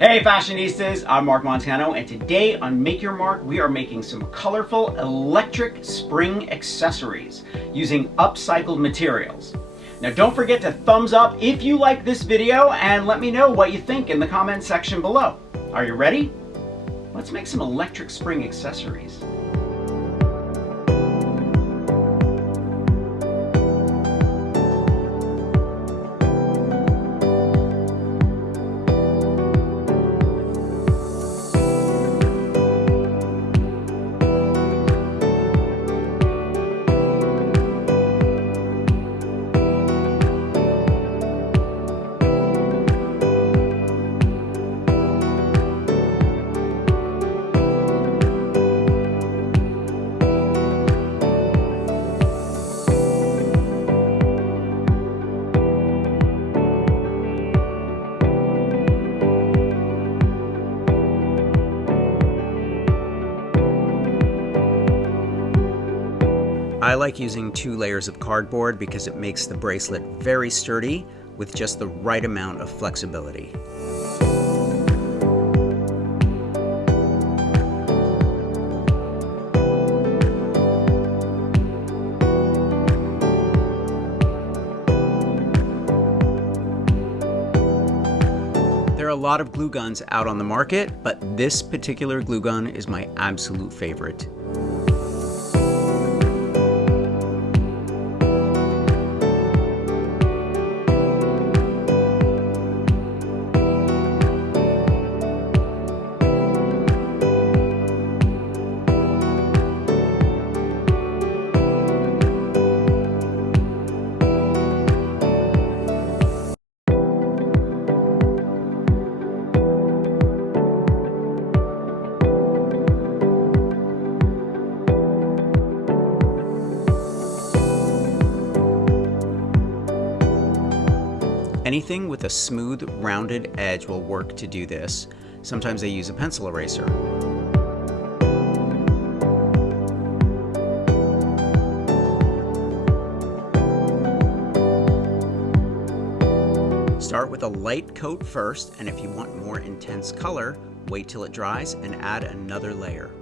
Hey fashionistas, I'm Mark Montano, and today on Make Your Mark we are making some colorful electric spring accessories using upcycled materials. Now don't forget to thumbs up if you like this video and let me know what you think in the comment section below. Are you ready? Let's make some electric spring accessories. I like using 2 layers of cardboard because it makes the bracelet very sturdy with just the right amount of flexibility. There are a lot of glue guns out on the market, but this particular glue gun is my absolute favorite. Anything with a smooth, rounded edge will work to do this. Sometimes I use a pencil eraser. Start with a light coat first, and if you want more intense color, wait till it dries and add another layer.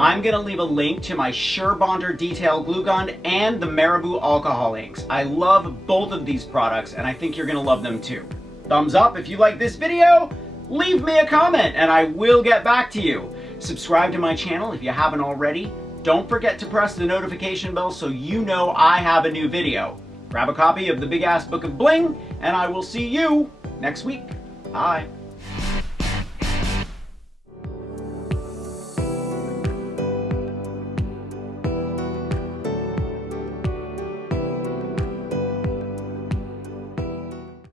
I'm going to leave a link to my SureBonder detail glue gun and the Marabou alcohol inks. I love both of these products and I think you're going to love them too. Thumbs up if you like this video, leave me a comment and I will get back to you. Subscribe to my channel if you haven't already. Don't forget to press the notification bell so you know I have a new video. Grab a copy of the Big Ass Book of Bling and I will see you next week. Bye.